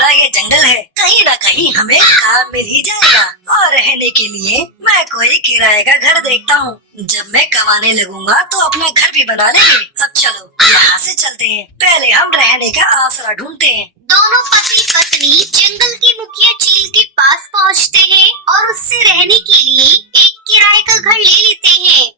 बड़ा ये जंगल है, कहीं न कहीं हमें काम मिल ही जाएगा। और रहने के लिए मैं कोई किराए का घर देखता हूँ। जब मैं कमाने लगूंगा तो अपना घर भी बना लेंगे। अब चलो यहाँ से चलते हैं, पहले हम रहने का आसरा ढूंढते हैं। दोनों पति पत्नी जंगल की मुखिया चील के पास पहुँचते हैं और उससे रहने के लिए एक किराए का घर ले लेते हैं।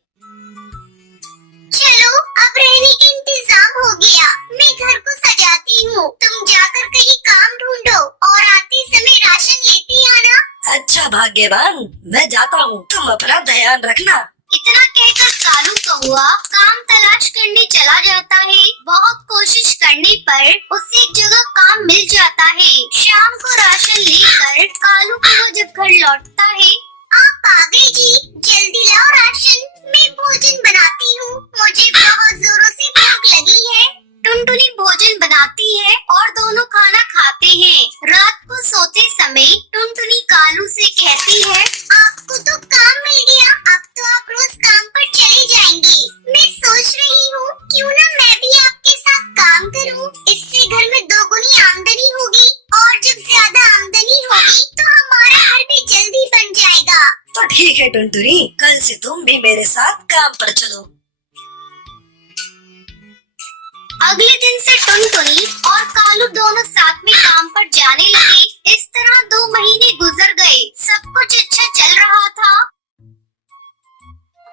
चलो अब रहने का इंतजाम हो गया, मैं घर को सजाती हूँ, तुम जाकर कहीं काम ढूंढो और आते समय राशन लेती आना। अच्छा भाग्यवान, मैं जाता हूँ, तुम अपना ध्यान रखना। इतना कहकर कालू कौआ काम तलाश करने चला जाता है। बहुत कोशिश करने पर उसे एक जगह काम मिल जाता है। शाम को राशन लेकर कालू कौआ जब घर लौटता है, आप आ गए जी, जल्दी लाओ राशन, मैं भोजन बनाती हूँ, मुझे बहुत जोरों से भूख लगी है। टुनटुनी भोजन बनाती है और दोनों खाना खाते हैं। रात को सोते समय टुनटुनी कालू से कहती है, आपको तो काम मिल गया, अब तो आप रोज काम पर चले जाएंगे। मैं सोच रही हूँ क्यों ना मैं भी आपके साथ काम करूँ, इससे घर में दोगुनी आमदनी होगी और जब ज्यादा आमदनी होगी तो हमारा घर भी जल्दी बन जाएगा। तो ठीक है टुनटुनी, कल से तुम भी मेरे साथ काम पर चलो। अगले दिन से टुनटुनी और कालू दोनों साथ में काम पर जाने लगे। इस तरह 2 महीने गुजर गए, सब कुछ अच्छा चल रहा था।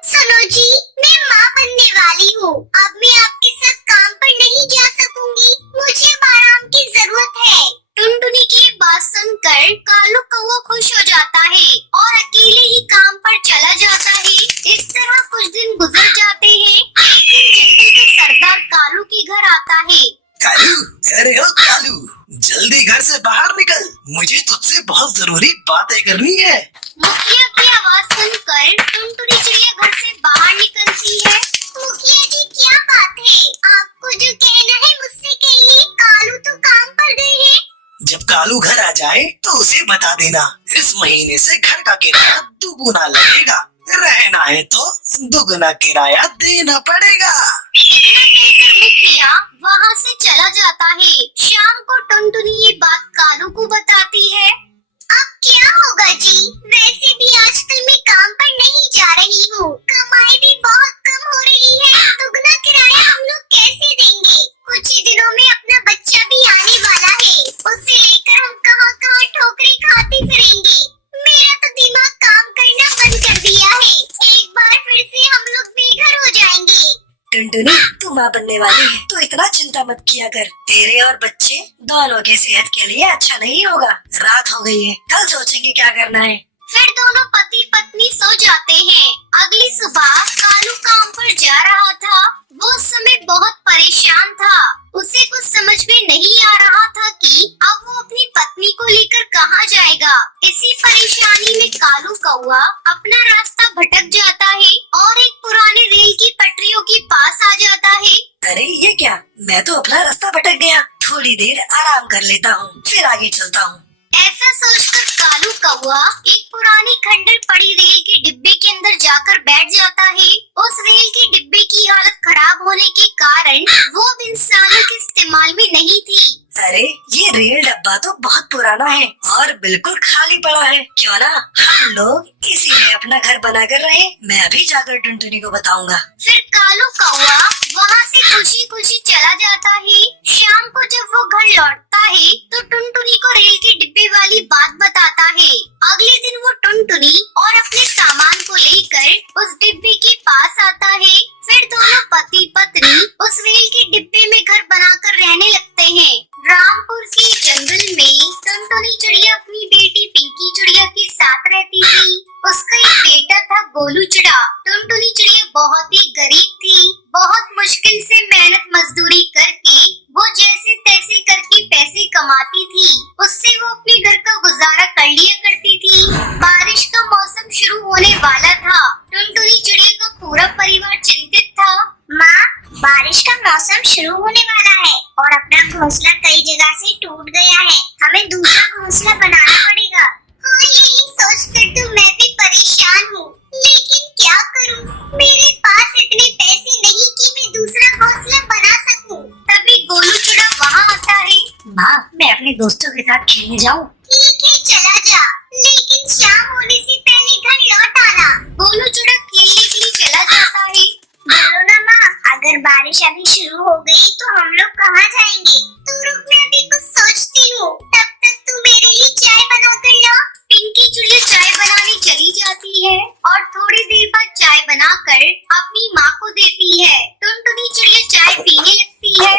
सुनो जी, मैं माँ बनने वाली हूँ, अब मैं आपके साथ काम पर नहीं जा सकूंगी, मुझे आराम की जरूरत है। टुनटुनी की बात सुनकर कालू कौवा खुश हो जाता है और अकेले ही काम पर चला जाता है। इस तरह कुछ दिन गुजर जाते हैं। एक दिन जंगल के सरदार कालू के घर आता है। कालू, अरे ओ कालू, जल्दी घर से बाहर निकल, मुझे तुझसे बहुत जरूरी बातें करनी है। मुखिया की आवाज सुनकर टुनटुनी चिड़िया घर से बाहर निकलती है। मुखिया जी क्या बात है, आपको जो कहना है मुझसे कहिए, कालू तो काम पर गए हैं। जब कालू घर आ जाए तो उसे बता देना, इस महीने से घर का किराया दुगुना लगेगा, रहना है तो दुगुना किराया देना पड़ेगा। इतना कहकर मुखिया वहाँ से चला जाता है। शाम को टुनटुनी ये बात कालू को बताती है। अब क्या होगा जी, वैसे भी आजकल मैं काम पर नहीं जा रही हूँ, कमाई भी बहुत कम हो रही है, दुगना किराया हम लोग कैसे देंगे? कुछ ही दिनों में अपना बच्चा भी आने वाला है, उसे लेकर हम कहाँ कहाँ ठोकरें खाते फिरेंगे। मेरा तो दिमाग काम करना बंद कर दिया है, एक बार फिर से हम लोग बेघर हो जाएंगे। टुनटुनी, तू माँ बनने वाली है तो इतना चिंता मत किया कर, तेरे और बच्चे दोनों के सेहत के लिए अच्छा नहीं होगा। रात हो गई है, कल सोचेंगे क्या करना है। फिर दोनों पति पत्नी सो जाते हैं। अगली सुबह कालू काम पर जा रहा था। वो उस समय बहुत परेशान था, उसे कुछ समझ में नहीं आ रहा था कि अब वो अपनी पत्नी को लेकर कहाँ जाएगा। इसी परेशानी में कालू कौवा अपना रास्ता भटक जाता है और एक पुराने रेल की पटरियों के पास आ जाता है। अरे ये क्या, मैं तो अपना रास्ता भटक गया, थोड़ी देर आराम कर लेता हूँ, फिर आगे चलता हूँ। ऐसा सोचकर कालू कौवा एक पुरानी खंडर पड़ी रेल के डिब्बे के अंदर जाकर बैठ जाता है। उस रेल के डिब्बे की हालत खराब होने के कारण वो अब इंसानों के इस्तेमाल में नहीं थी। अरे ये रेल डब्बा तो बहुत पुराना है और बिल्कुल खाली पड़ा है, क्यों ना हम लोग इसी में अपना घर बना कर रहे। मैं अभी जाकर टुनटुनी को बताऊंगा। फिर कालू कौवा वहाँ से खुशी खुशी चला जाता है। शाम को जब वो घर लौटता है तो टुनटुनी को रेल के डिब्बे वाली बात बताता है। अगले दिन वो टुनटुनी और अपने सामान को लेकर उस डिब्बे के पास आता है। फिर दोनों पति पत्नी उस रेल के डिब्बे में घर बनाकर रहने लगते हैं। रामपुर के जंगल में टुनटुनी चिड़िया अपनी बेटी पिंकी चिड़िया के साथ रहती थी। उसका एक बेटा था गोलू चिड़ा। टुनटुनी चिड़िया बहुत ही गरीब थी। बहुत मुश्किल से मेहनत मजदूरी करके वो जैसे तैसे करके पैसे कमाती थी, उससे वो अपने घर का गुजारा कर लिया करती थी। बारिश का मौसम शुरू होने वाला था। टुनटुनी चिड़िया का पूरा परिवार चिंतित था। माँ, बारिश का मौसम शुरू होने वाला है और अपना घोंसला कई जगह से टूट गया है, हमें दूसरा घोंसला बनाना पड़ेगा। हाँ, यही सोचकर तो मैं भी परेशान हूँ, लेकिन क्या करूँ, मेरे पास इतने पैसे नहीं कि मैं दूसरा घोंसला बना सकूँ। तभी गोलू चिड़ा वहाँ आता है। माँ, मैं अपने दोस्तों के साथ खेलने जाऊं? ठीक है चला जा, लेकिन शाम होने से पहले घर लौट आना। गोलू चुड़क खेलने के लिए चला जाता है। बोलो ना माँ, अगर बारिश अभी शुरू हो गई तो हम लोग कहाँ जाएंगे? तू रुक, मैं अभी कुछ सोचती हूँ, तब तक तू मेरे लिए चाय बना कर ला। पिंकी चिड़िया चाय बनाने चली जाती है और थोड़ी देर बाद चाय बनाकर अपनी माँ को देती है। टुनटुनी चिड़िया चाय पीने लगती है।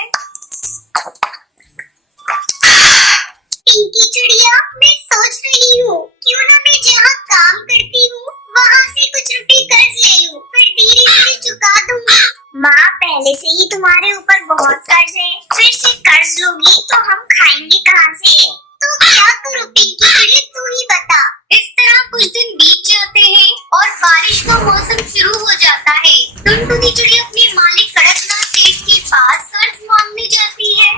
पिंकी चिड़िया, मैं सोच रही हूँ क्यों ना मैं जहाँ काम करती हूँ वहाँ से कुछ रुपए कर्ज ले लूँ, फिर धीरे धीरे चुका दूंगी। माँ, पहले से ही तुम्हारे ऊपर बहुत कर्ज है, फिर से कर्ज लोगी तो हम खाएंगे कहाँ से? तो क्या करूँ पिंकी चिड़िया, तू ही बता। इस तरह कुछ दिन बीत जाते हैं और बारिश का मौसम शुरू हो जाता है। टुनटुनी चिड़िया अपने मालिक कड़कनाथ सेठ के पास कर्ज मांगने जाती है।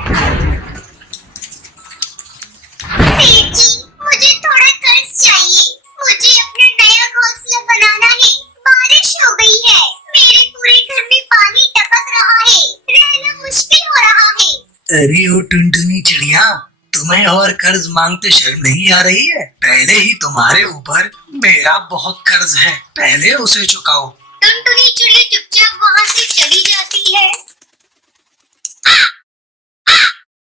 सेठ जी, मुझे थोड़ा कर्ज चाहिए, मुझे अपना नया घोंसला बनाना है। बारिश हो गई है, मेरे पूरे घर में पानी टपक रहा है, रहना मुश्किल हो रहा है। अरे ओ टुनटुनी चिड़िया, तुम्हें और कर्ज मांगते शर्म नहीं आ रही है? पहले ही तुम्हारे ऊपर मेरा बहुत कर्ज है, पहले उसे चुकाओ। टुनटुनी चिड़िया चुपचाप वहाँ से चली जाती है।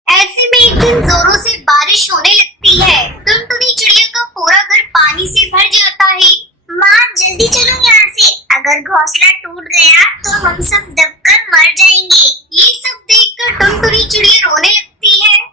ऐसे में एक दिन जोरों से बारिश होने लगती है। टुनटुनी चिड़िया का पूरा घर पानी से भर जाता है। माँ, जल्दी चलो यहाँ से, अगर घोंसला टूट गया तो हम सब दबकर मर जाएंगे। ये सब देखकर टुनटुनी चिड़िया रोने लगती है।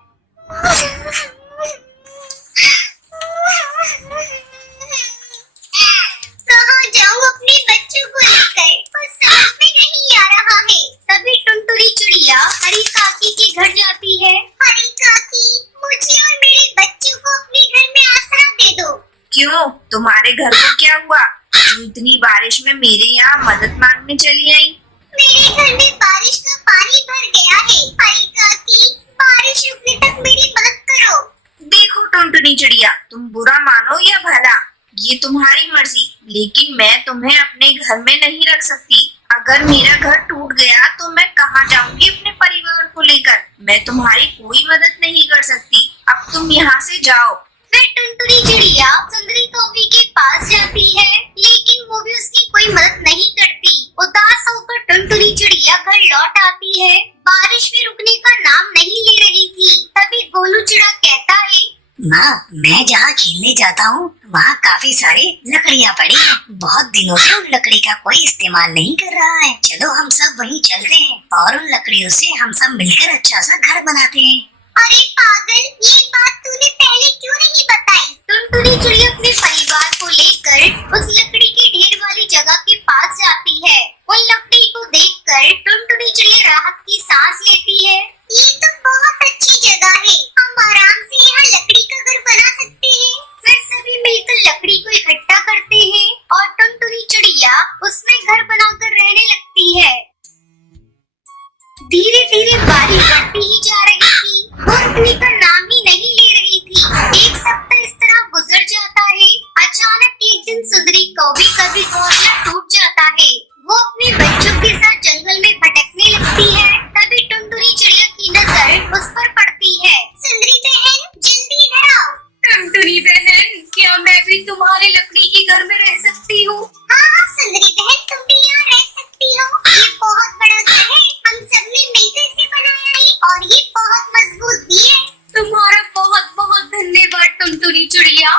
कहाँ जाऊँ अपने बच्चों को लेकर, कुछ समझ में नहीं आ रहा है। तभी टुनटुनी चिड़िया हरी काकी के घर जाती है। हरी काकी, मुझे और मेरे बच्चों को अपने घर में आसरा दे दो। क्यों, तुम्हारे घर को क्या हुआ? तुम इतनी बारिश में मेरे यहाँ मदद मांगने चली आई? मेरे घर में बारिश का पानी भर गया है। हरी काकी, बारिश रुकने तक मेरी मदद करो। देखो टुनटुनी चिड़िया, तुम बुरा मानो या भला, ये तुम्हारी मर्जी, लेकिन मैं तुम्हें अपने घर में नहीं रख सकती। अगर मेरा घर टूट गया तो मैं कहाँ जाऊंगी अपने परिवार को लेकर? मैं तुम्हारी कोई मदद नहीं कर सकती, अब तुम यहाँ से जाओ। फिर टुनटुनी चिड़िया सुंदरी कौवी के पास जाती है, लेकिन वो भी उसकी कोई मदद नहीं करती। उदास होकर टुनटुनी चिड़िया घर लौट आती है। बारिश भी रुकने का नाम नहीं ले रही थी। तभी गोलू चिड़ा कहता है, माँ, मैं जहाँ खेलने जाता हूँ वहाँ काफी सारी लकड़ियाँ पड़ी हैं। बहुत दिनों से उन लकड़ी का कोई इस्तेमाल नहीं कर रहा है। चलो हम सब वहीं चलते हैं और उन लकड़ियों से हम सब मिलकर अच्छा सा घर बनाते हैं। अरे पागल, ये बात तूने पहले क्यों नहीं बताई? टुनटुनी चिड़िया अपने परिवार को लेकर उस लकड़ी के ढेर वाली जगह के पास जाती है। उन लकड़ी को देखकर टुनटुनी चिड़िया राहत की सांस लेती है। ये तो बहुत अच्छी जगह है, हम आराम से यहाँ लकड़ी का घर बना सकते हैं। फिर सभी मिलकर लकड़ी को इकट्ठा करते हैं और टुनटुनी चिड़िया उसमें घर बनाकर रहने लगती है। धीरे धीरे बारिश बढ़ती ही जा रही थी, वो रुकने का नाम ही नहीं ले रही थी। एक सप्ताह इस तरह गुजर जाता है। अचानक एक दिन सुंदरी कौवी का भी घोंसला टूट जाता है। वो अपने बच्चों के साथ जंगल में भटकने लगती है। तभी टुनटुनी चिड़िया की नजर उस पर पड़ती है। सुंदरी बहन, जल्दी इधर आओ। टुनटुनी बहन, क्या मैं भी तुम्हारे लकड़ी के घर में रह सकती हूँ? हाँ सुंदरी बहन, तुम भी यहाँ रह सकती हो। ये बहुत बड़ा घर है, हम सबने मिलकर इसे बनाया है और ये बहुत मजबूत भी है। तुम्हारा बहुत बहुत धन्यवाद टुनटुनी चिड़िया।